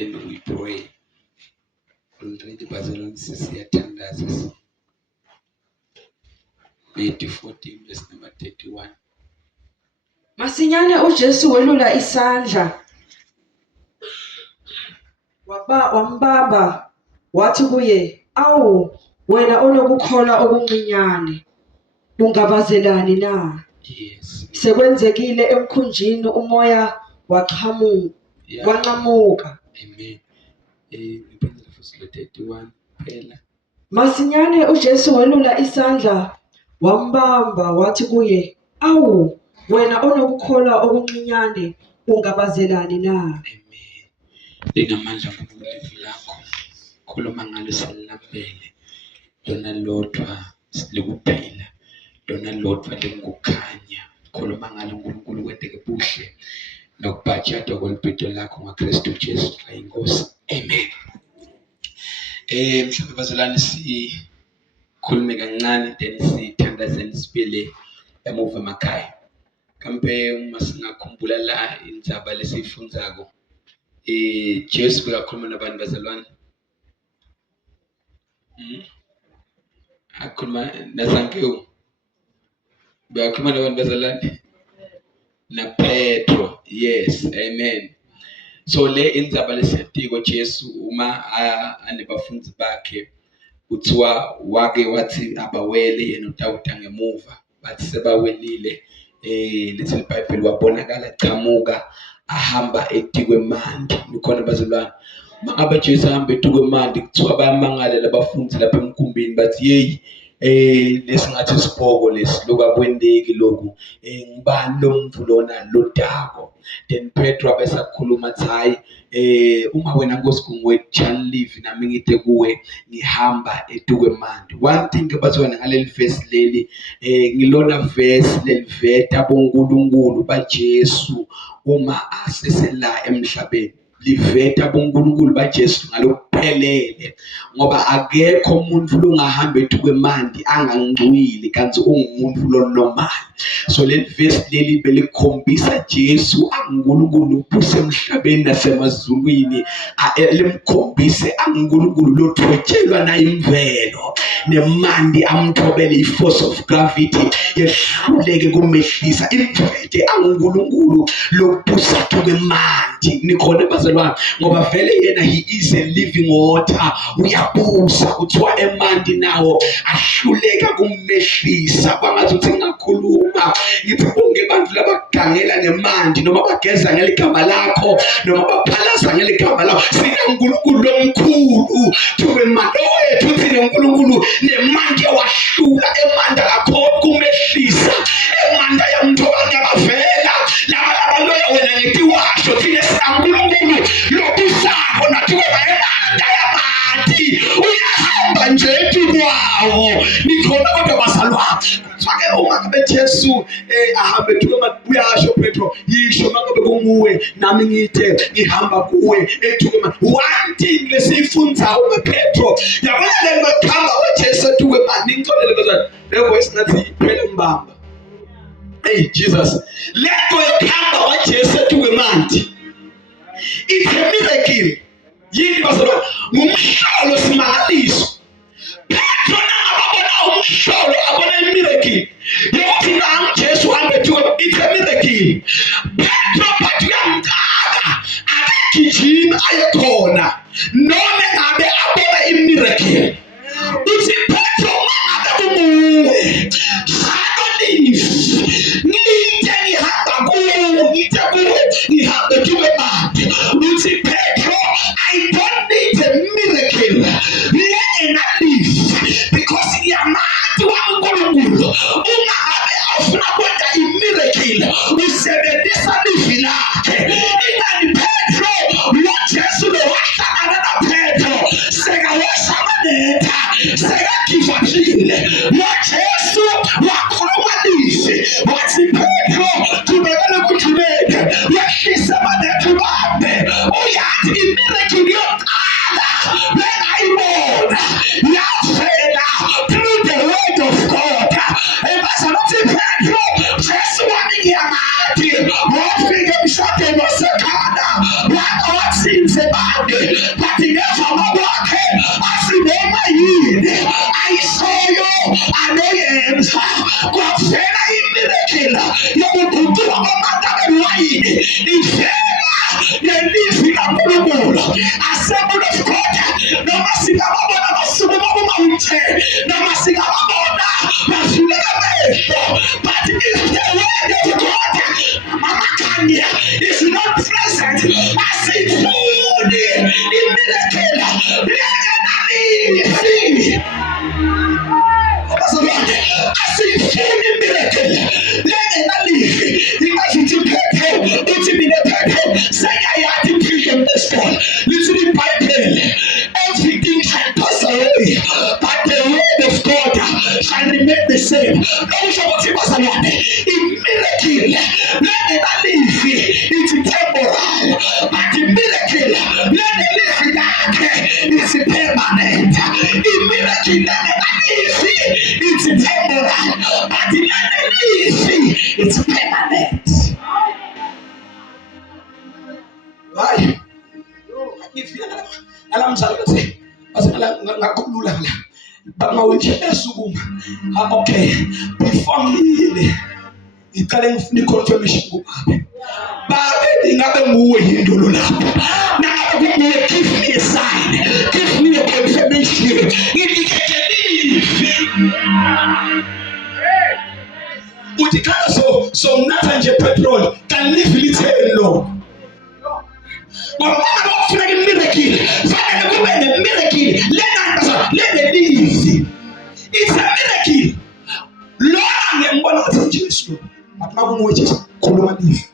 and we pray. Already Bazalwane sisiyathandaza. Matthew 14 verse number 31. Masinyane uJesu welula isandla wambamba wathi kuye, awu wena onokukholwa okuncinyane, ungabazelani na? Yes. Sekwenzekile emkhunjini umoya wanqamuka. Amen. Ngiphendula verse 31 phela. Masinyane uJesu welula isandla wambamba wathi kuye, awu wena onokukholwa okuncinyane, ungabazelani na? Amen. Linamandla ngokulivu lakho. Khuluma ngalo selilambele. Lona lodwa likuphila. Lona lodwa lingukukhanya. Khuluma ngalo uNkulunkulu kwenteke buhle nokubhajada kwempilo lakho ngaKristu Jesu inkosi. Amen. Mhlawumbe bazalwane sikhulume kancane then sithandazeni sibile emuva emakhaya. Kambe uma singakhumbula la indzaba lesiyifundzako, Jesu bekakhuluma nabantu bazalwane. Akhuluma naZankewu. Bekakhuluma nabantu bazalwane. Na Petro. Yes, amen. So le indzaba lesiyatiko Jesu uma anebafundzi bakhe kuthiwa wake wathi abawele yena utawuta ngemuva. Bathi sebawelile. Lithi iBhayibheli wabonakala chamuka ahamba etikwemandi. Nikhona bazalwane. Mangabe Jesu ahamba etikwemandi kuthiwa bayamangala labafundzi lapha emkhumbini bathi yeyi lesingathi sibhoko lokakwendeki lokhu ngibani lo muntu lona lodako. Then Petro abesakhuluma athi hayi uma wena Nkosi kungwejani live nami ngite kuwe ngihamba etikwemandi. One thing bazalwane ngaleli verse leli ngilona verse leliveta bonkulunkulu baJesu uma asesela emhlabeni. Liveta bonkulunkulu baJesu ngalokuphelele ngoba akekho umuntu longahamba etikwemandi angangcwili kanti ungumuntu lonormal. So leli verse leli belikhombisa Jesu angunkulunkulu ubuse emhlabeni nasemazulwini, limkhombise angunkulunkulu lothotshelwa na imvelo nemandi amthobele iforce of gravity yehluleke kumehlisa imvete angunkulunkulu lobusa etikwemandi. Nikhona bazalwane ngoba vele yena he is a living water, uyabusa kuthiwa emandi nawo ahluleka kumehlisa. Bangazuthi ngakhuluma ngithi bonke abantu labagangela ngemandi noma bageza ngeligama lakho noma baphalaza ngeligama lakho sinankulunkulu lomkhulu tukwemandi wethu thina uNkulunkulu nemandi yawahlula emandi akho kumehlisa emandi yamthobanga bavela laba loya wena ngetiwasho thina sinankulunkulu lobusako nathiwe emandi yamandi uyahamba nje etikwawo. Nikhona kodwa bazalwane kuthiwa-ke uma ngabe Jesu ahambe etikwemandi uyasho Petro yisho mangabe kunguwe nami ngite ngihamba kuwe etikwemandi. One thing lesiyifundzayo ngePetro yabona le makhamba weJesu etikwemandi ngixolele bazalwane le voice ngathi iphela mbamba. Hey Jesus, lento yokuhamba kwaJesu etikwemandi it's a miracle. Yini bazalwane ngumhlolo simangaliso. Petro nangababona umhlolo abona imiracle yokuthi nami Jesu hambe etikwemandi, it's a miracle. Petro bathi uyamkaka akagijimi aye khona noma ngabe abona imiracle. Uthi Petro mangabe kunguwe ngite ngihamba kuwe ngite kuwe ngihamba etikwemandi. Uthi Petro I don't need a miracle, let me live because ngiyamati waNkulunkulu uma ngabe afuna kwenza imiracle usebenzisa livi lakhe. Ingani Petro lo Jesu lo wahlangana na Petro sekawasha amanetha sekagivakile lo Jesu wakhuluma livi wathi Petro tubekele kujuleke yehlisa amanetha ubambe. Uyathi imiracle yokuqala bengayibona yavela through the word of God. Ebazalothi Petro Jesu wami ngiyamati wafika emshadweni wasekhana wathinze manje bathingezama kwakhe asinoma yini ayisoyo anoyenza kwavela imirekela yokuguqula kwamanzi abewayini ivela nelifi kaNkulunkulu asebulo futhi noma singababona abasukuma kuma-wheelchair noma singababona bavuleka amehlo but if the word of God amakanya is not present asifuni imirekela lengenalifi asifuni imirekela lengenalifi ingazithi Petro uthi mina Petro sengayathi impilo ngesikole lithi iBhayibheli everything shall pass away but the word of God shall remain the same. Okusho ukuthi bazalwane imirekile lengenalifi it's temporal but imirekile lengenalifi lakhe it's permanent. Imirekile lengenalifi it's temporal but lengenalifi it's permanent. Why? Alamzali bathi ngakulula la bangawenje esukuma okay before ngiyile ngicale ngifuna iconfirmation kubabe babe ingabe nguwe yindolo lapho nangabe kunguwe give me a sign give me a confirmation ngidiketelifi uthi kana so mnatha nje petrol can live litelo ngoba ufuna miracle fanele kube ne-miracle lenelifi it's a miracle lona ngiyambona ukuthi Jesu but makumuwe Jesu khuluma lifi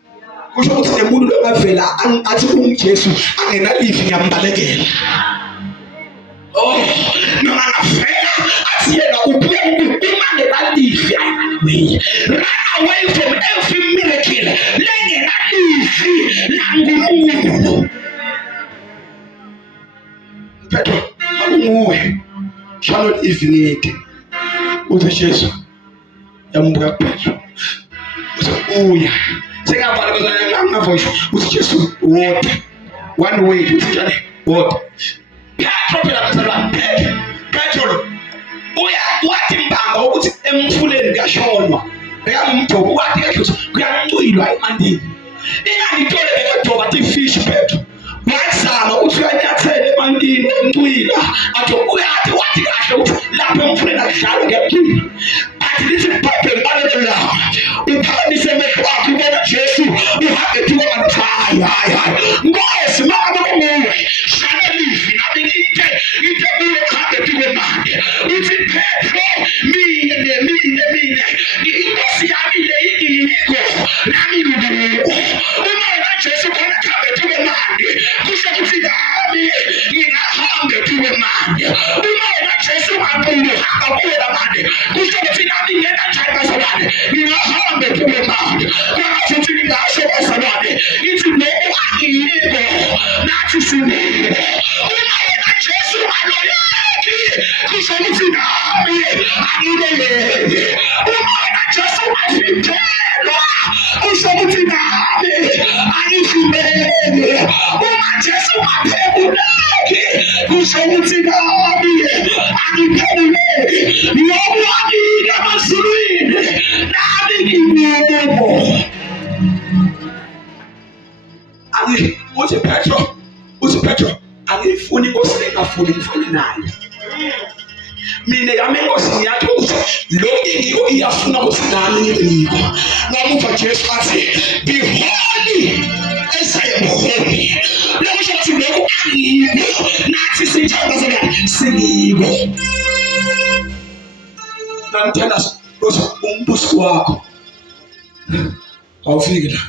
kusho ukuthi umuntu longavela athi unguJesu angenalifi ngiyambalekela noma ngafela athi yena ubuye uma ngenalifi ayinaniwe run away from every miracle lengenalifi laNkulunkulu. Petro akunguwe shalo ivinite uthi Jesu yambuka Petro uthi uya sekabhala bazana ngavoice uthi Jesu water one way uthi water Petro phela bazalwa Petro uya wathi mbanga ukuthi emfuleni kuyashonwa bekamjobo wathi kahle kuyancuyilwa emandini ingangitole bekajoba athi fish Petro wazama ukuthi uyanyathela emandini emcwila athi uyathi wathi kahle ukuthi lapho emfuleni akudlala ngiyacwila but lithi iBhayibheli balelo uphakamisa amehlo akho ubona Jesu uhambe thuka ngathi hayi Nkosi mama kunguwe shana lifi nami ngite kuye uhambe thuka manje uthi Petro mine inkosi yami le yikho nami ngikuko uma Jesu khona hambe thuka manje kusho ukuthi nami ngingahamba thuka manje uma Jesu ngabuye hamba kuwena manje kusho ukuthi nami ngena njani bazalwane ngingahamba thuka manje kwathi ukuthi ngingasho bazalwane ithi lo angiyiko nathi sinike uma Jesu aloyeki kusho ukuthi nami angiyeke uma Jesu afikelwa kusho ukuthi nami angifumene uma Jesu aphebuleki kusho ukuthi nami angipheleleki nokwamile emazulwini nami ngikubo uthi Petro angifuni inkosi engafuni ngifane nayo mina yami inkosi ngiyathi ukuthi lo ingiyo iyafuna ukuthi nami ngibe ngikho ngamuva Jesu athi be holy as I am holy lokusho ukuthi lokhu angiyiko nathi sithandazana singiko ngithanda ukuthi umbuso wakho awufike la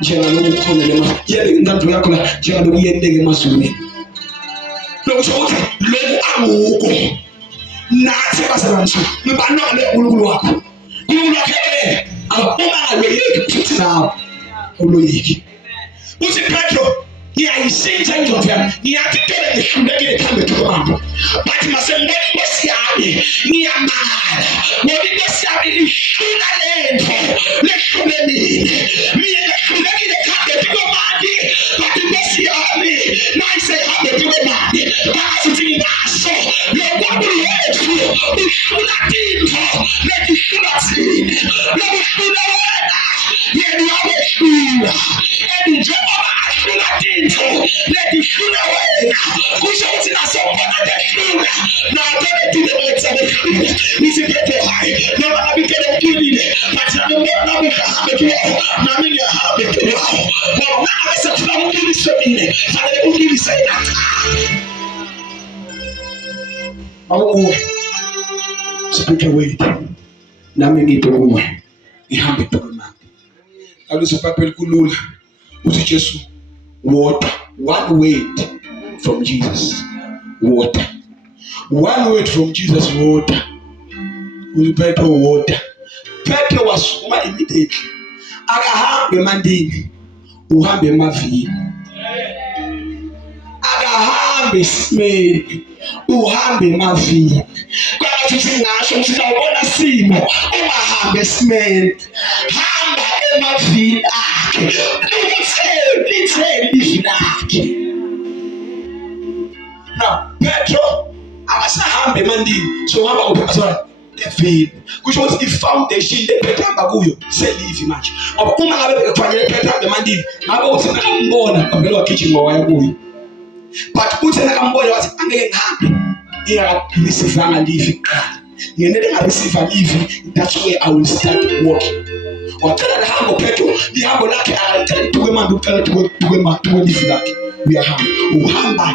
njengalokhu ukhona lema yele intanto yakho la njengalokhu yenteke emazulwini lokusho ukuthi lokhu anguko nathi basebantu ngibanqale uNkulunkulu wakho uNkulunkulu wakhe uma ngaloyeki futhi nawe uloyeki uthi Petro ngiyayishintsha ingqondo yami ngiyathi tele ngihlulekile phambi kwamanje but masembona inkosi yami ngiyamangala ngoba inkosi yami ihlula lento lehlule mina ngihlulekile phambi kwamanje but inkosi yami nayisehambe kwemali akazithi ngaso lokwabulethu ushula into letishula thina lokushula wena yena weshula njengoba ashula into letishula wena kusho ukuthi nasongona teshula nakeletile isiphethe hayi noma ngabikele uphilile but nami ngihambe kuwo nami ngihambe kuwo ngoba bese kufika umlilise mina fanele umlilise nathi awuwe speak a word nami ngithi kuwe ngihambe kuMama aluso papel kulula uthi Jesu water one word from Jesus water one word from Jesus water Petro water Petro wasukuma immediately akahambe emandini uhambe emavini akahambe esimeni uhambe emavini kwathi singasho ukuthi awubona simo ungahambe esimeni hamba emavini akhe lithele izwi lakhe now Petro akasahambe emandini so hamba upasora evini kusho ukuthi ifoundation lephetamba kuyo selivi manje ngoba uma ngabe bekufanele ephetamba emandini ngabe uthi nakambona avele wagijima waya kuyo but uthi nakambona wathi angeke ngihambe ngiyalisivanga livi kuqala ngenele ngareceive livi that's where I will start walking waqala lahambo Petro lihambo lakhe akalithatha kwemandi uqala tukwemandi livi lakhe uyahamba uhamba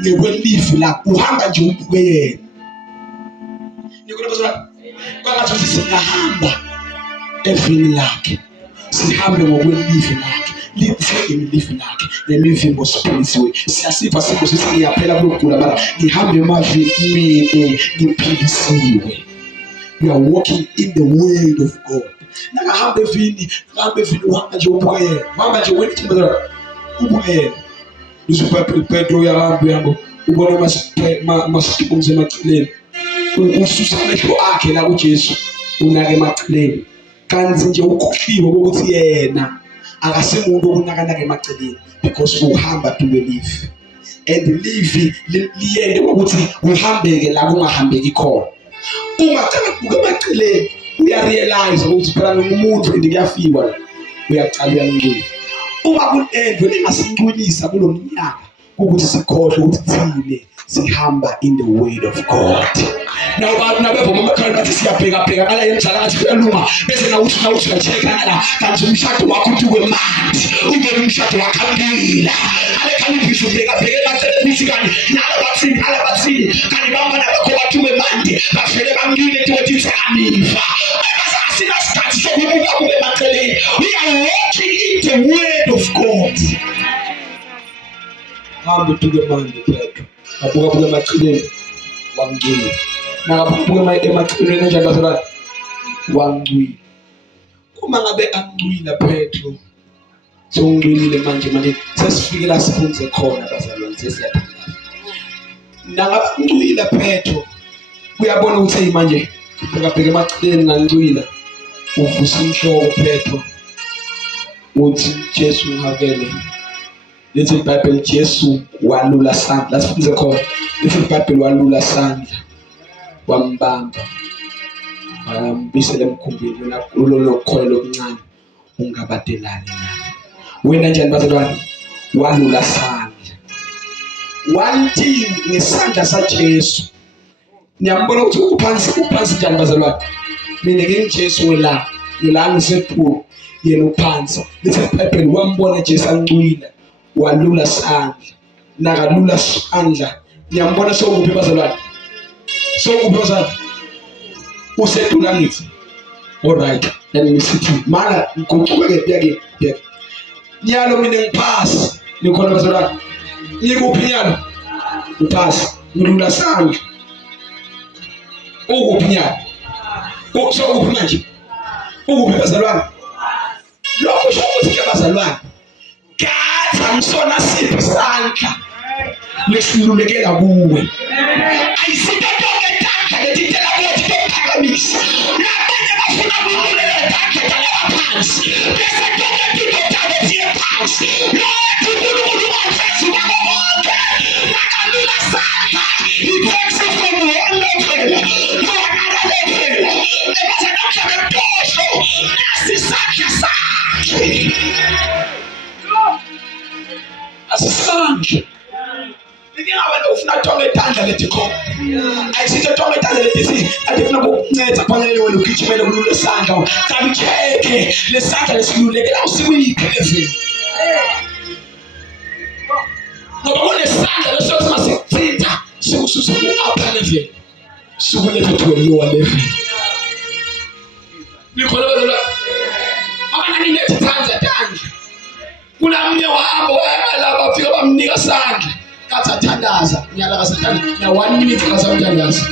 ngekwelivi lakhe uhamba nje ubuke yena kwangathi singahamba evini lakhe sihambe ngokwelivi lakhe lithenge ilivi lakhe nemivimbo siphelisiwe siyasiva simo sisingiyaphela kulokugula mara ngihambe emavini ngiphilisiwe we are walking in the word of God nakahambe evini uhamba nje ubuyela uhamba nje wena ubuyela usuphephe Petro uyahamba ubona masiphuze emacileni ususa amehlo akhe la kuJesu unake emacileni kanti nje ukhohliwe ukuthi yena akasemuntu okunaka emaceleni because uhamba to live and live liyende ukuthi uhambeke la kungahambeki khona ungacala kuke emaceleni uyarealize ukuthi phela umuntu ndikuyafiwa la uyacala uyangcwila uma kunendwe lengasingcwilisa kulomnyaka ukuthi sikhohle ukuthi thine sihamba in the word of God. Now abantu nabevoma amakhanda bathi siyabheka ngala yemzala ngathi kuyalunga bese nawuthi ngacheka la kanti umshado wakho uthi kwemandi ube umshado wakho angila ale kanti ngisho bheka bathi kanti nala bathini kanti bambana bakho bathi kwemandi bafele bangile ukuthi anifa abasasina sikhathi sokubuka kube maceleni we are walking in the word of God. Hambe tuke manje Petro abuka emaceleni wangile nakabuka emaceleni njalo basala wangcwila uma ngabe angcwila Petro songcwilile manje sesifike la sifunze khona bazalwane sesiyathandaza nakangcwila Petro uyabona ukuthi manje bheka emaceleni ngangcwila uvusa inhloko Petro uthi Jesu ngavele lethe iBhayibheli Jesu walula sandla sifunze khona lethe iBhayibheli walula sandla wambamba ambisele emkhumbini wena kulolokhola lokuncane ungabadelani naye wena njani bazalwane walula sandla one thing ngesandla saJesu niyambona ukuthi uphansi njani bazalwane mina ngingiJesu wela ngisethu yena uphansi lethe iBhayibheli wambona Jesu angcwila walula sandla nakalula sandla niyambona sokuphi bazalwane usedula ngithi alright and ngisithi mana ngikuqhubeke yake nyalo mina ngiphasi nikhona bazalwane ngikuphi nyalo uphasi ngilula sandla ukuphi nyalo ukuphi manje ukuphi bazalwane lokho shokuthi ke bazalwane gaza msona siphi sandla lesilulekela kuwe ayisiphethe ngetandla letithela kuthi tophakamisa nabanye bafuna ukulela ngetandla laphansi bese tonke into tabo ziye phansi lo uNkulunkulu wafezula ngike ngabantu ufuna tonga itandla lethi khona ayisitho tonga itandla lethi si ade funa ukunceda kufanele wena ugijimele kulule sandla kanti cheke lesandla lesilulekela usikuyiphi level ngoba kunesandla lesokuthi masithinta sikususa ku-upper level sikuletha to a lower level nikholwa abanani nethi tandla kunamunye wahamba wayala bafika bamnika sandla kathi athandaza nyala kasathandaza na 1 minute kasathandaza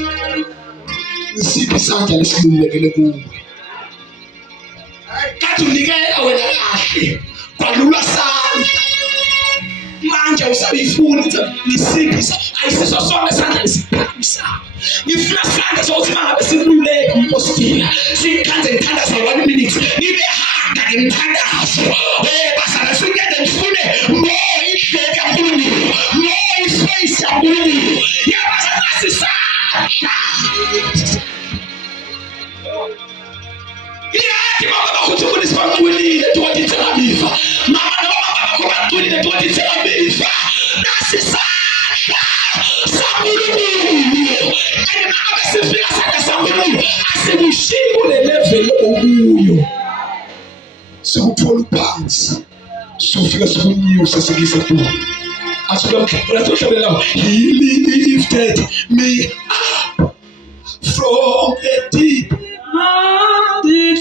isiphi isandla lesilulekele kuwe kathi unikela wena kahle kwalula sandla manje usabifuna ukuthi nisiphi ayisiso sonke sandla lesiphakisa ngifuna sandla sokuthi mangabe sikululeke umpostila sikhanze ngithandaza 1 minute nibe hanga ngimthandazo basana singede ngifune mo ihleka kuNkulunkulu mo iface yakuNkulunkulu yabasana sisandla iyathi mama bakuthi kunisibaqulile ukuthi therabiva mama noma bakuqulile ukuthi therabiva nasisandla sakuNkulunkulu mama sifika sandla sakuNkulunkulu asikushiyi kule level okuyo sikuthola phansi sofika sikunyusa sikisa tu asuka he lifted me up from the deep he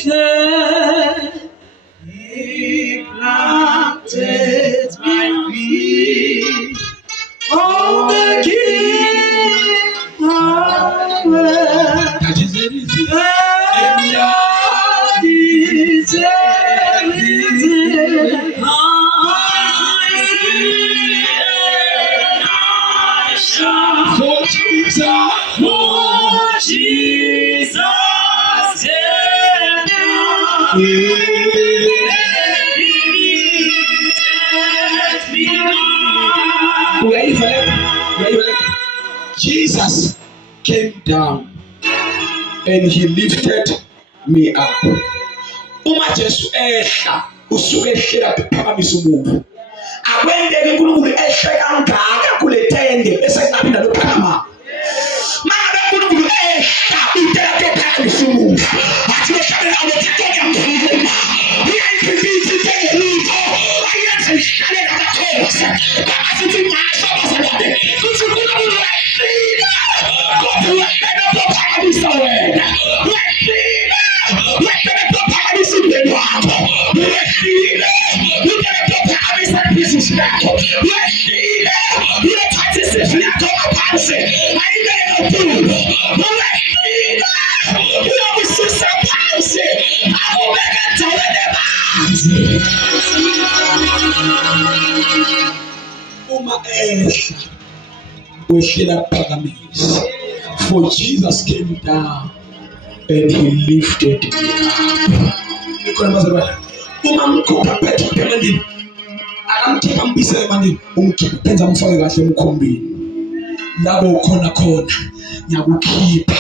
planted my feet on the king highway. That is it. And that is everything I see and I shall for Jesus Jesus came down and he lifted me up. Uma Jesu ehla usuke ehlela phamisa umuntu. Akwendeke uNkulunkulu ehle kangaka kule tende bese ngaphinda lophakama. Manje uNkulunkulu ehla utela phamisa umuntu. Athi beshabela ukuthi ngiyamkhuluma. Uyayiphithi tende lutho. Ayenze ihlale nakakhosa. Asithi ngasho bazalwane. Kuthi uNkulunkulu ehlile. Kodwa wena phamisa wena. Wehlile. Wena phamisa umndeni wakho. Wehlile. Phamisa business yakho. Wehlile. Uyathatha isifo yakho ngaphansi. Ayibeke kulo. Wehlile. Uyabusisa phansi. Akubeka endaweni ebanzi. Uma ehla wehlela phakamisa. For Jesus came down and he lifted me up. Nikhona bazalwane. Uma mkhupha phethe emandini akamthipha mbisele emandini umkhipha penza umfake kahle emkhombeni labo ukhona khona ngiyakukhipha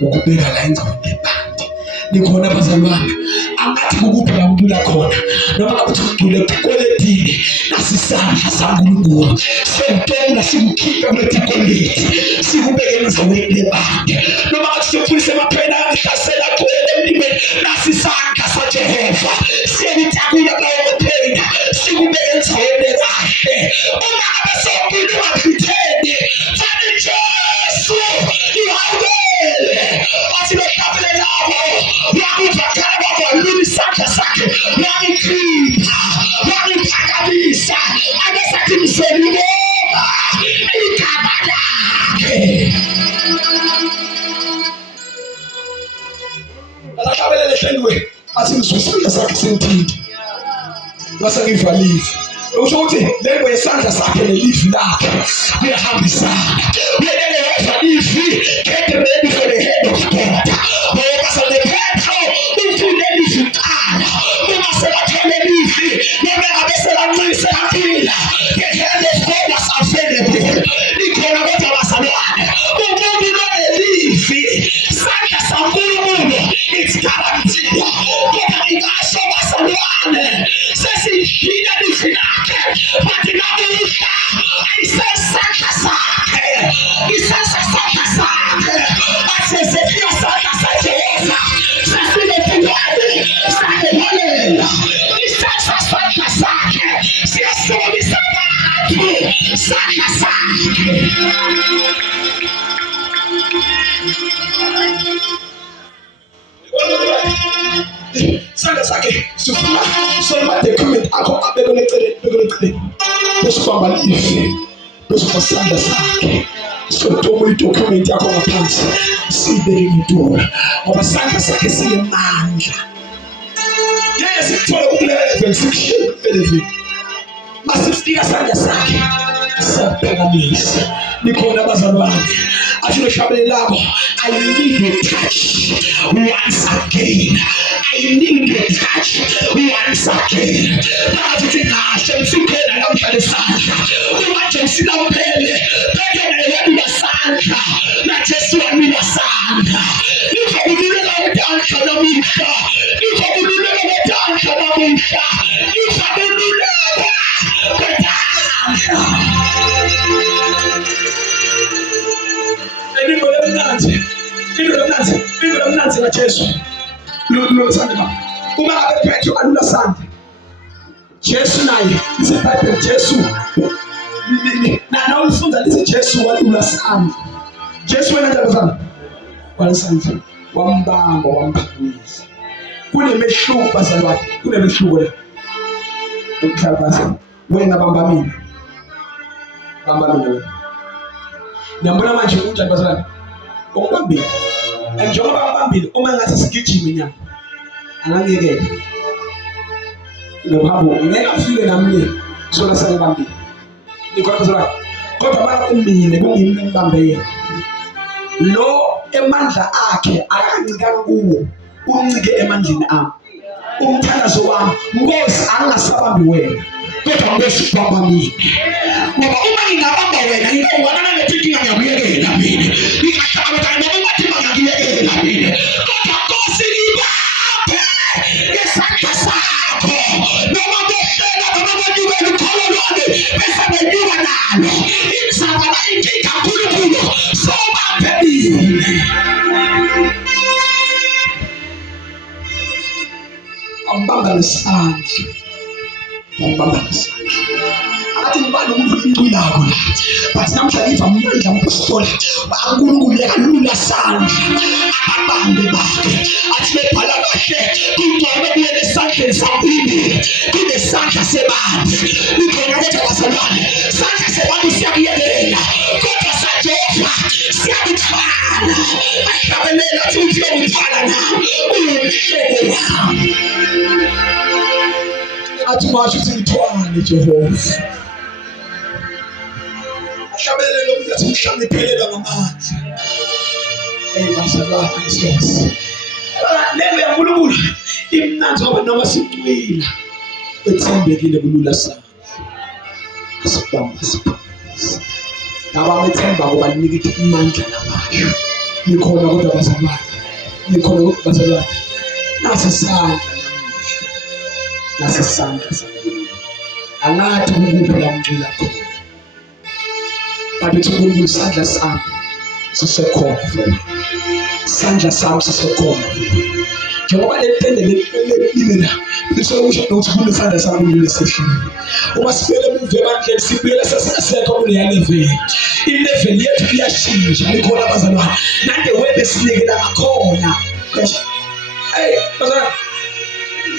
ukubeka la endaweni ebandi. Nikhona bazalwane angathi kukuphi la umbula khona noma ngathi udule kweletini nasisandla saNkulunkulu sentela sikukhipha kwetikoleti sikubeke endaweni ebandi noma ngathi sifundise amaphela ahlasela kuwele emlimeni nasisandla saJehova siyakutakula lawo phela sikubeke endaweni kahle uma abasokhuluma phitheni fana Jesu ihawele athi behlabele labo yakuvakala kwalula isandla sakhe yakukhipha yakuphakamisa abesathi mselibona igama lakhe alahlabele lehlelwe athi ngizwisile sakhe sentindi wasengivalile usho ukuthi lento yesandla sakhe nelivi lakhe kuyahambisana uyelele weva livi get ready for the head of God ngoba sanephetho ufunde livi qala uma selathole livi noma ngabe selanxise kaphila the head of God was available ikhona kodwa bazalwane umuntu nonelivi sandla saNkulunkulu it's guaranteed kodwa ingasho bazalwane sesishila livi lakhe bathi namuhla isesandla sakhe, isesandla sakhe, asesiya sandla saJehova, sasilethekile, sakuholela, isesandla sakhe, siyasukisa abantu, sandla sakhe. Sandla sakhe sifuna soma document akho abekele eceleni bese bamba life bese sandla sakhe sotoma idocument yakho ngaphansi sibeke ngidura ngoba sandla sakhe sinemandla. Yes, sithola ukulevel sikushiya eleven masifika sandla sakhe siyaphakamisa. Nikhona abazalwane athi neshabele labo, I need your touch once again. I need your touch once again. Bathi ngasho siphela namhlanje sandla. Manje sinaphele. Beke nayona sandla. Na Jesu wami sandla. Ngizokunika utanhla namuhla. Ngizokunika utanhla namuhla. Ngizokunika utanhla. Indlela mnanzi kaJesu. Lo sandla. Uma ngabe Petro alula sandla. Jesu naye isibhayibheli Jesu. Na ulifunza lithi Jesu walula sandla. Jesu wena njalo sandla. Wala sandla. Wambamba wamphakamisa. Kunemehluko bazalwane. Kunemehluko la. Ukuthabasa. Wena bamba mina. Bamba mina wena. Niyambona manje unjani bazalwane? Okubambile. Njengoba babambile uma ngathi sigijime nyanga. Angangekela. Ngohabo ngeke afike namle sola sanibambile. Nikhona bazalwane. Kodwa mara umine kungimi engibambe yena. Lo emandla akhe akancikanga kuwo. Uncike emandleni ami. Umthandazo wami Nkosi angasabambi wena. Kodwa Nkosi ubamba mina. Ngoba uma ngingabamba wena yebo wena ngetinkinga ngiyakuyekela mina. Ngiyacabanga noma bathi ngiyakuyekela mina. Kodwa Nkosi ngibambe ngesandla sakho. Noma behlela noma baniwe ukholo lwami bese benyuka nalo. Imizabala inkinga kakhulu sobambe mina. Ambamba nesandla. Ambamba nesandla. Athi ngibani umuntu uncilako la. Bathi namhlanje amandla omphostoli uNkulunkulu yakalula sandla. Ababambe bakhe. Athi lebhala kahle kungcono kuye nesandla sambili kunesandla sebantu. Ikhona ukuthi abazalwane sandla sebantu siyakuyekela kodwa saJehova siyakuthwala. Ahlabelela futhi uyokuthwala nawe. Uyemhloko wami. Athi masho sithwane Jehova. Ahlabelele ukuthi umhlangiphelela ngamanzi. Bazalwane Yesu. Lelo yaNkulunkulu imnanzi ngoba noma sicwila ethembekile kulula sandla. Asibamba siphamisa. Naba bethemba ngoba ninika imandla namasho. Nikhona kodwa bazalwane. Nikhona kodwa bazalwane. Nasi sandla. Nasi sandla saNkulunkulu. Angathi ukuphi la mncila khona. Bathi uNkulunkulu sandla sami sisekhona futhi. Sandla sami sisekhona futhi. Njengoba letende lepile la. Bese usho ukuthi kunesandla sami lesehlile. Uma sifele emuva ebandleni sibuyela sasinasekho kule level. Ilevel yethu iyashintsha likhona abazalwane. Nande webe sinikela ngakhona. Hey, bazalwane.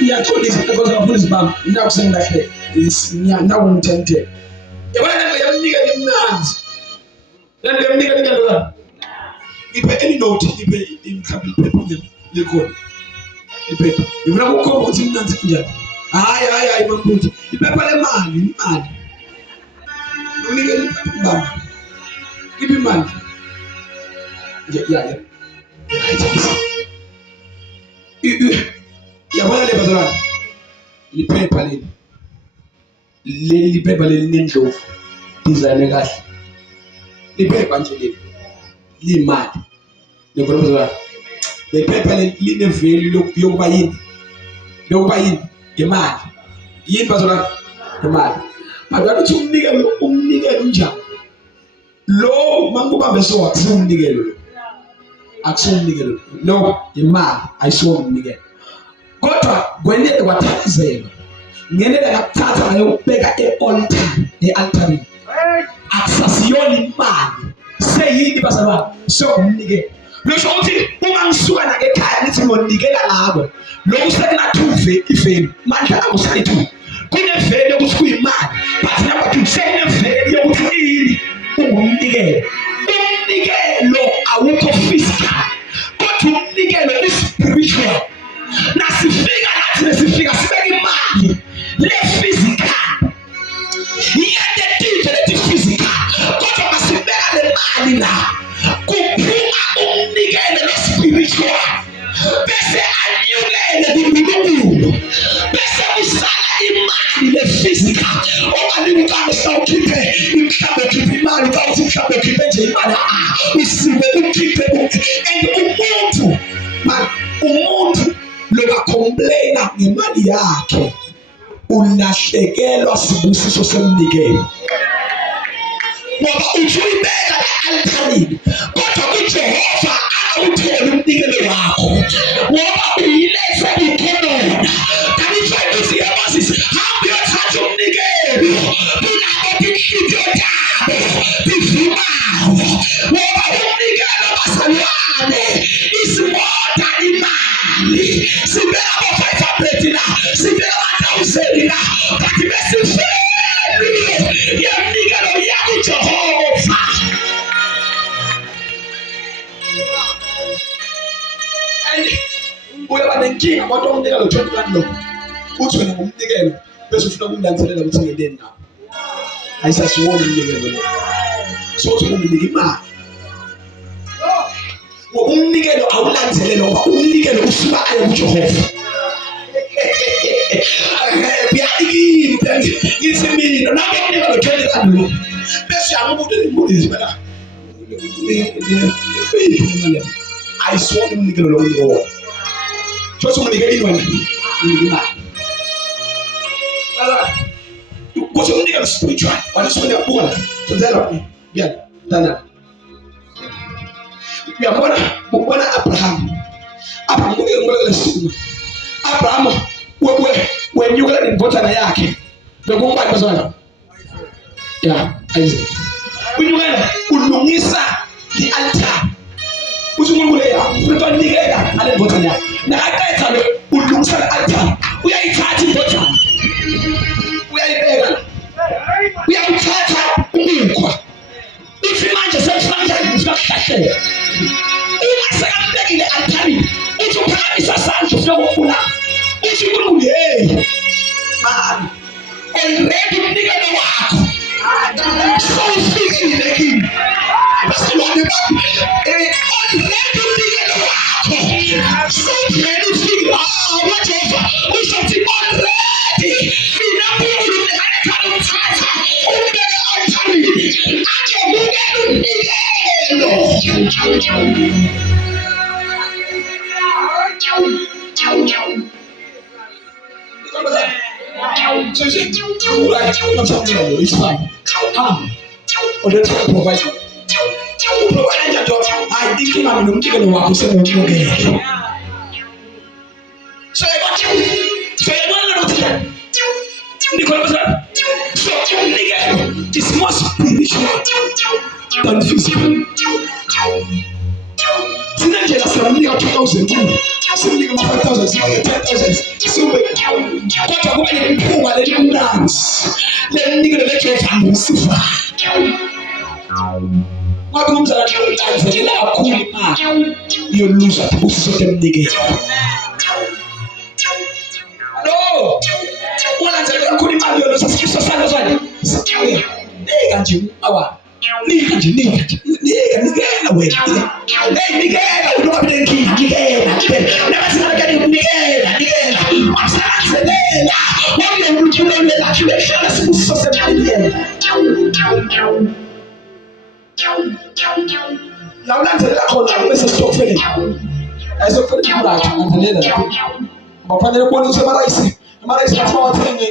Ngiyatholisa because abafundisi bami nakusengilahle nakumthente. Yabona yamnika imnanzi. Lento yamnika ingalo la. Iphe any note iphe imhlawumbe iphepha lekhona. Iphepha. Ngifuna ukukhomba ukuthi imnanzi kanjani. Hayi mambuthi. Iphepha lemali, imali. Unikele iphepha baba. Iphi imali? Ya. Yabona le bazalwane. Liphepha leli. Leli phepha leli nendlovu. Design kahle. Liphepha nje leli. Limali. Ngibona bazalwane. Lephepha leli line value yokuba yini? Yokuba yini? Imali. Yini bazalwane? Imali. Manje uthi umnikelo unjani? lo mangubambe so akusiwumnikelo lo, akusiwumnikelo lo, imali ayisiwumnikelo. Kodwa kwenele kwathazelwa ngenele yakuthatha ngayokubeka e-altareni akusasiyona imali, seyini bazalwane, sewumnikelo. Lusho ukuthi uma ngisuka la ekhaya ngithi ngiyonikela ngabo lokhu sekunathuve iveli mandla abo sayithu kuneveli yokuthi kuyimali, but number 2 sekuneveli yokuthi yini ungumnikelo. Umnikelo awukho physical kodwa umnikelo i-spiritual. Nasifika nathi nesifika sibeka imali le-physical yiyadetile lethi physical kodwa masibeka le mali la kuphuma umnikelo lo-spiritual bese anyukele kuNkulunkulu bese kusala imali le-physical. Ongalinukanga sawukhiphe mhlawumbe ukhiphe imali ukathi mhlawumbe ukhiphe nje imali usibe ukhiphe and umuntu lokacomplaina ngemali yakhe ulahlekelwa sibusiso semnikelo ngoba uthuyibeka la-altareni kodwa kuJehova akawutholi umnikelo wakho ngoba uyilethe ikhonona. Kanifayisi yabazisi hambe uyothatha umnikelo kulabo tinhlipho tabo tivumayo ngoba umnikelo bazalwane isimota imali sibeka abo-500 la sibeka ama-1,000 la kanti besifeli yemnikelo yakuJehova. Uyaba nenkinga kodwa umnikelo 21 lo uthi wena ngumnikelo bese ufuna ukungilandelela ukuthi ngedeni nawo ayisasiwona umnikelo lo sothi umnikelo imali ngoba umnikelo awulandelela ngoba umnikelo usuka aye kuJehova. Biyadikini ngithi mina nami umnikelo 21 lo bese yangibude lembuzi mina ayisiwona umnikelo lo ngoba sothi umnikelo wena imali kuthi umnikelo spiritual wanisona yabuka tenzela yena dana uyabona ubona Abraham ngeke sima Abraham wenyukela indodana yakhe bekungubani bazalwane ya Isaac unyukela ulungisa i-altar uthi uNkulunkulu uyanikela ale ndodana yakhe nakaqeda lo ulungisa i-altar uyayithatha indodana uyayibeka uyayithatha umukhwa uthi manje sekufanele ngikuhlahlela uma sekambekile altareni uthi uphakamisa sandla ufika ukubulala uthi uNkulunkulu hey mani already umnikelo wakho sowufikile kimi basilwane bami already umnikelo wakho sowuvele ufike waJehova uzothi already mina Nkulunkulu ngikhala umthatha umbeke altareni ajobukela umnikelo. So it's fine. Or let's provide you. Provide your job. I think I'm going to work with someone to get. So I got you. So I want to know so it's more spiritual than physical. Sinanje la samnika 2000 simnika 5000 simnika 10000 sibe kodwa kuba nemphunga lelimnanzi lenikele leJehova usifa ngoba ngumzala nje la kakhulu imali yoluza ubusiso temnikelo no ulandzela kakhulu imali yoluza sifiso sandla zwane nika nje awa nika nikela wena nikela unobe nenkinga nikela nabasikade nikela asaselela wonke umuntu ulela kuhlala sibusiso semnikelo la ulandzelela khona bese sitokufela ayisokufela imali ulandzelela bafanele kubona ukuthi amarayisi bathi bawathenge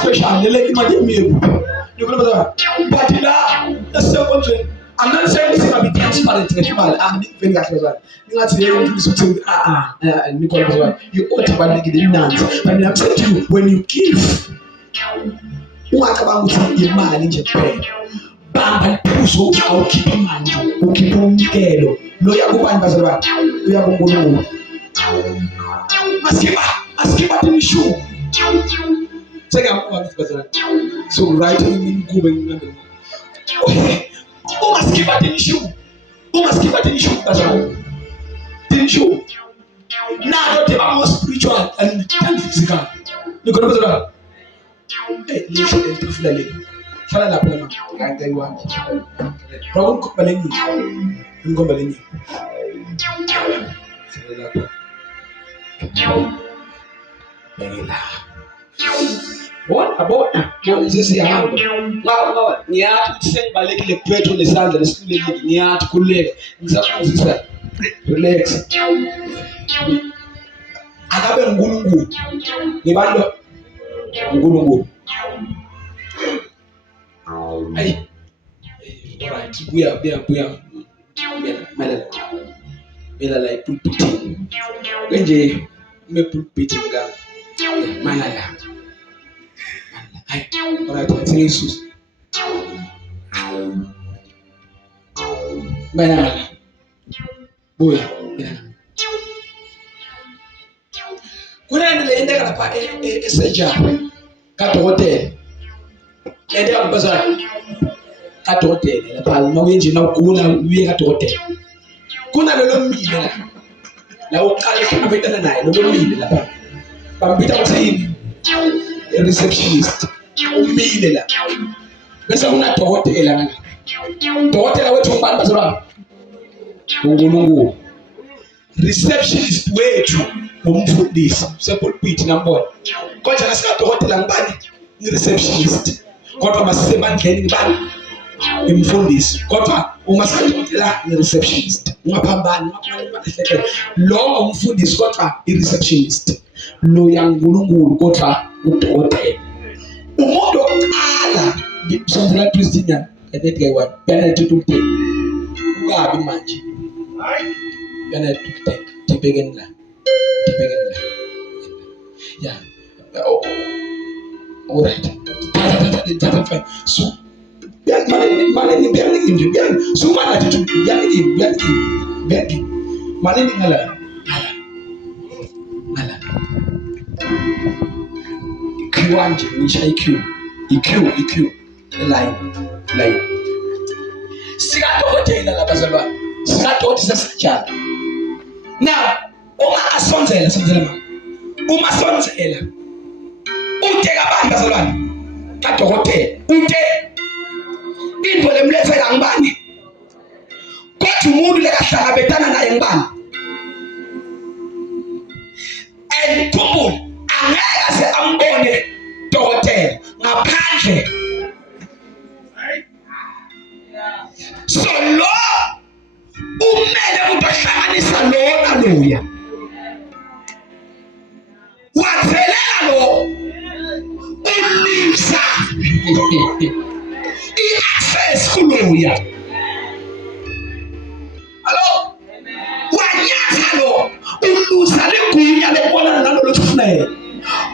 special lele imali yemiyo nikhuluma but la nje anganisema ukuthi ngabe transparent ngemali ngiveli kahle bazali ningathi yeke ngifisa ukuthi nikole bazali you ought to balekile imnanzi but I'm saying to you when you give ungacabanga ukuthi imali nje kuphela bamba liphuzo ukuthi awukhiphe imali nje ukhiphe umnikelo lo yakubani bazali bami uyakuNkulunkulu masikiba timishu sekamukwa bazali so right ngikube nginambe Umaskipa tinishu bazali tinishu nalo tema more spiritual and physical nikona bazali lisho elitafula leli fala lapho mama ngayiwami Rawu ngomba lenye fala lapho bengela bona sesiyahamba ngawa ngiyathi sengibalekile kuphetho nesandla lesitulekile ngiyathi khululeka ngisafundisa relax akabe uNkulunkulu ngibantu uNkulunkulu ay alright buya mela la pulpit nje me pulpit nga malala ay alright athi Jesus malala buya kuna nile lapha esejari kadokotela lende yakubazali kadokotela lapha mawuyenje nawugula uye kadokotela kuna lelo mmile la uqala ukubetana naye lelo mmile lapha bambita ukuthi receptionist umile la bese una dokotela ngani dokotela wethu ngubani bazalwane uNkulunkulu receptionist wethu umfundisi sepulpit ngambona konje nasika dokotela ngubani receptionist kodwa masisebandleni ngibani imfundisi kodwa uma sikadokotela receptionist ungaphambani lo umfundisi kodwa ireceptionist lo yaNkulunkulu kodwa udokotela umuntu oqala ngibuzela Christian enethi kayiwani Benedict uMthetho ukabi manje Benedict tibekeni la yeah alright fine so malini so mana titu malini ngala kiwanje nisha EQ line sikadokotela labazalwa sikadokotela sasijala na uma asonzela uma sonzela ute kabani bazalwane kadokotela ute into lemlethela ngibani kodwa umuntu lekahlangabetana naye ngibani and angeke ase ambone dokotela ngaphandle so lo umele umuntu ohlanganisa lona loya wathelela lo ulisa i-access kuloya hello wanyatha lo ulusa legunya lokubonana nalolo thufunele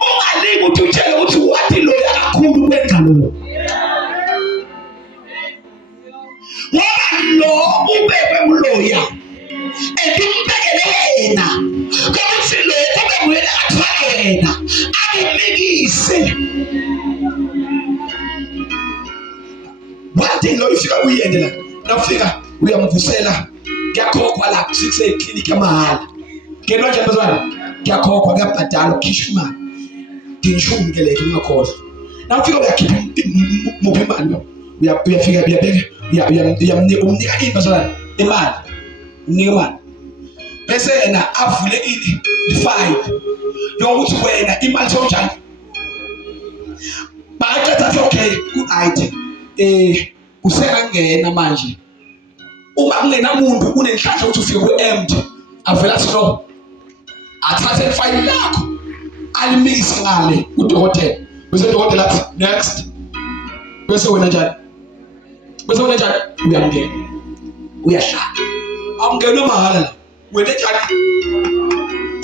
ungalingi ukuthi utshele ukuthi wathi loya kakhulu kwenza lo ngoba lo ubebe uloya edumbekele yena ukuthi lo kube nguyena athwala yena akumikise wathi lo ifika uyende la nafika uyamvusela kuyakhokhwa la kusise clinic yamahala kenwa nje bazwana kuyakhokhwa kuyabhadala ukhishwa imali ngishume ke lethu ngakhohlwa nafika uyakhipha muphi imali uyafika uyamnika bazwana imali unika imali bese yena avule ini 5 yokuthi wena imali sonjani bayathatha okay good item usekangena manje uma kungena umuntu unenhlanhla ukuthi ufike ku-empty avela athi no athathe ifile lakho alimikise ngale udokotela bese udokotela athi next bese wena njani bese wena njani uyangena uyashaya awungena mahala la wena njani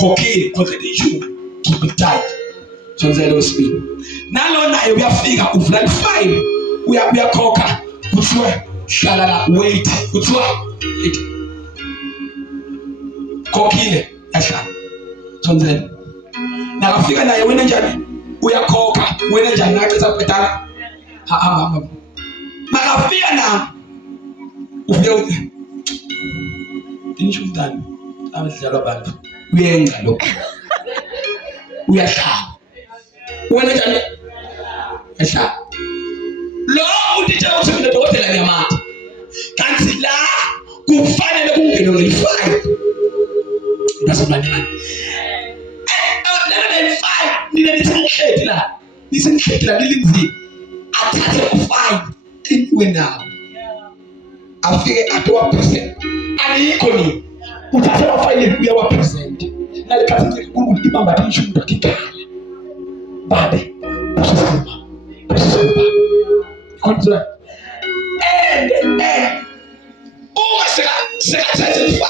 kokile kokhethe ishumi keep it tight sonzelo wesibili nalo naye uyafika uvula 5 uyakhokha kuthiwa hlala la wait kuthiwa wait kokile yahlala sonzelo nakafika naye wena njani uyakhokha wena njani nacetha kubhedala hamba makafika na ufika tinisho mntana abadlala abantu uyenza lokho uyahlala wena njani yahlala lo utitsha uthi mina dokotela ngiyamata kanti la kufanele kungene nge-5 ngasemlanjani la 5 nina nisengihledi la lilinzima athathe u5 iniwe nawo afike atowa present alikho ni uthathe wa5 uyawa present nalikhathi ukuthi ibamba tishu ndakikhala babe usisema kontra and uma sekathathe u5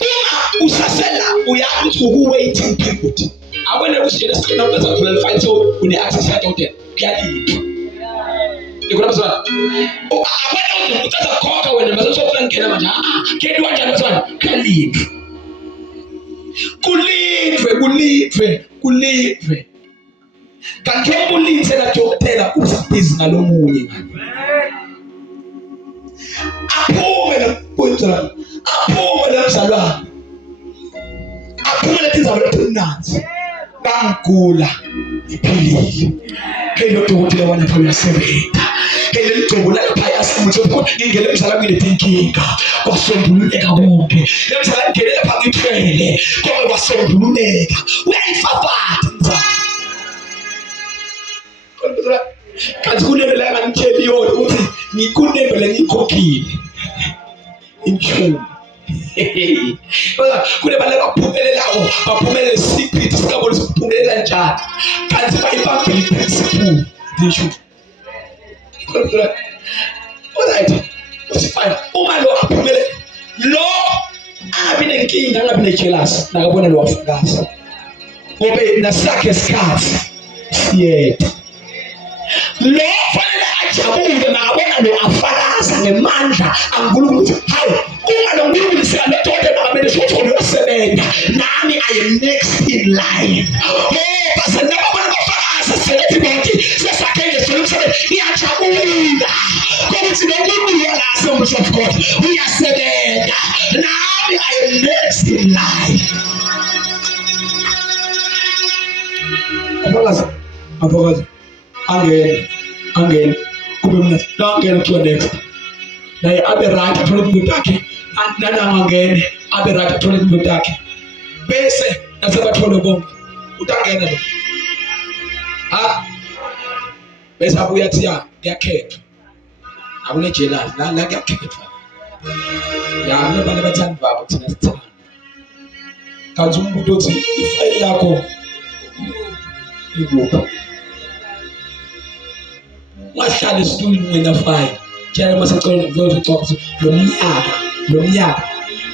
uma usasela uyathi uku-waiting period awena usijela sikena ukwenza khona le-5 so une-access ya-hotel kuyalipha ikona mzwana awena uthatha khokha wena bese sokufuna ngena manje kedi kanjani mzwana kuyalipha kuliphe kanti umulithe kadokotela usibhizi ngalomunye ngani aphume lapho aphume lemzalwane aphume letizaba letinanzi ngangigula iphilile phela udokotela wona phela uyasebenza phela licebo lapha yasimuthi ngingele emzalwane letinkinga kwasombululeka konke lemzalwane ngene lapha ngithwele konke kwasombululeka uyayifafatha mzalwane kanti kunembele ngangitsheli yona ukuthi ngikunembele ngikhokhile inshumi kune baleka kuphumelelayo baphumelele secret sikabona siphumelela njani kanti bayibambile iprinciple lisho alright usifana uma lo aphumelele lo angabi nenkinga angabi nejealous nakabona lo wafakaza ngoba nasakhe isikhathi siyethu lo fanele ajabule makabona lo afakaza ngemandla ankulunkulu hayi uma lo nkulunkulu sikalothote makamele sothole uyasebenza nami I am next in line base nababona bafakaza selethi bonke sesakhenge solumsebenzi iyajabula kokuthi lo nkulunkulu yalase umusho of God uyasebenza nami I am next in line afakaza angene kube mina ngangena to next naye abe right athole into yakhe nanangangene abe right athole into yakhe bese nasebathole bonke utangena lo bese abuya athi yakhethwa akune jealous la kuyakhethwa mina bana bathanda babo thina sithanda kanti umuntu othi ifayili lakho iguphi wahlala esitulweni wena 5 tshela masecela ngizocela lo mnyaka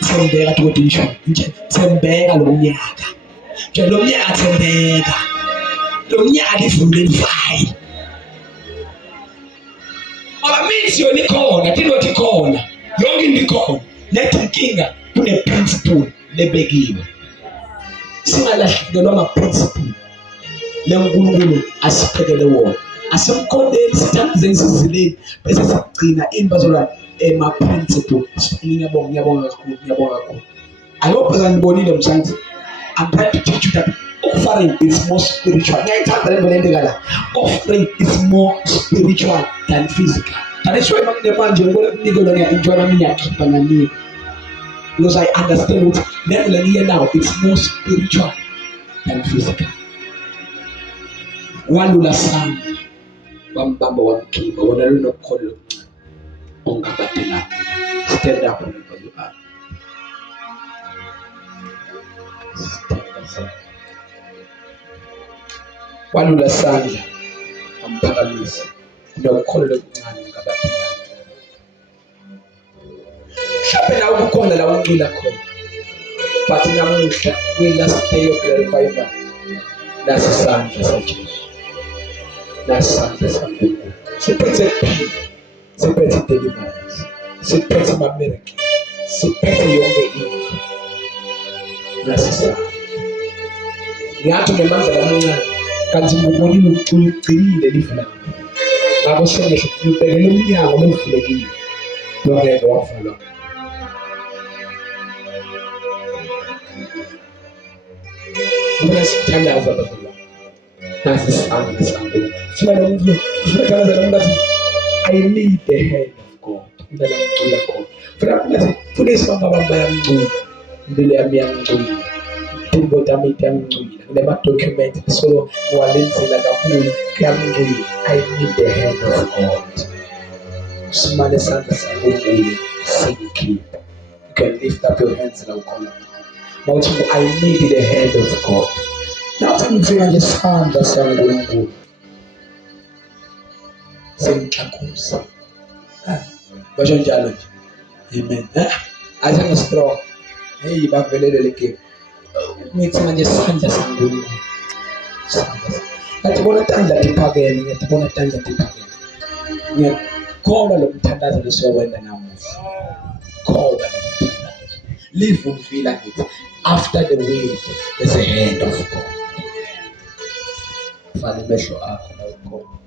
thembeka dokotela nje thembeka lo mnyaka nje lo mnyaka thembeka lo mnyaka ifundeni 5 ngoba mithi yona ikhona tinothi khona yonke into ikhona lethi inkinga kune principle lebekiwe singalahlekelwa ama principle lenkulunkulu asiphekele wona asemkhondeni sithandazeni sizileni bese sigcina inibazolwana ema-principle ngiyabonga kakhulu I hope zanibonile mshanti I'm trying to teach you that offering is more spiritual ngiyayithanda le nto la offering is more spiritual than physical that's why manje ngibona kunikelo ngiya-enjoy nami ngiyakhipha nganini because I understand ukuthi level engiye now it's more spiritual than physical walula sana wambamba wamkhipha wona lunokukholwa ongabadela stand up whenever you are stand up walula sandla amphakamisa unokukholwa okuncane ongabadela mhlawumbe la ukukhona la uncila khona, but namuhla kwi-last day of the revival, nasi isandla saJesu, nasi isandla saNkulunkulu siphethe kuphila, siphethe deliverance, siphethe ama-miracle, siphethe yonke into. Nasi isandla ngiyathi ngemandla amancane kanti ngibonile ukucula ugcinile lifu lami. Ngakho sengehle ngibhekele umnyango ovulekile longeke wavalwa. Mina sithandaza bazalwane, nasi isandla saNkulunkulu. Funa nomuntu ufuna nomuntu I need the hand of God. Mina ngicula khona. Funa isonga abantu bayamcula. Impilo yami yamcula. Indoda yami iyamcula. Kunama-document so walenzela kakhulu kuyamcula. I need the hand of God. Simane isandla saNkulunkulu sikhiphe. You can lift up your hands and call him. I need the hand of God. Now ngifika nje isandla saNkulunkulu sengixakuza. Basho njalo nje. Amen. Azange strong. Hey bavelele legame. Ngithi manje isandla saNkulunkulu. Ngathi bona tandla liphakeme, ngathi bona tandla liphakeme. Ngiyakholwa lo mthandazo lesiyowenza namuhla. Kholwa lo mthandazo. Live umfila ngithi after the word there's a hand of God. Fale mehlo akho la ukhona.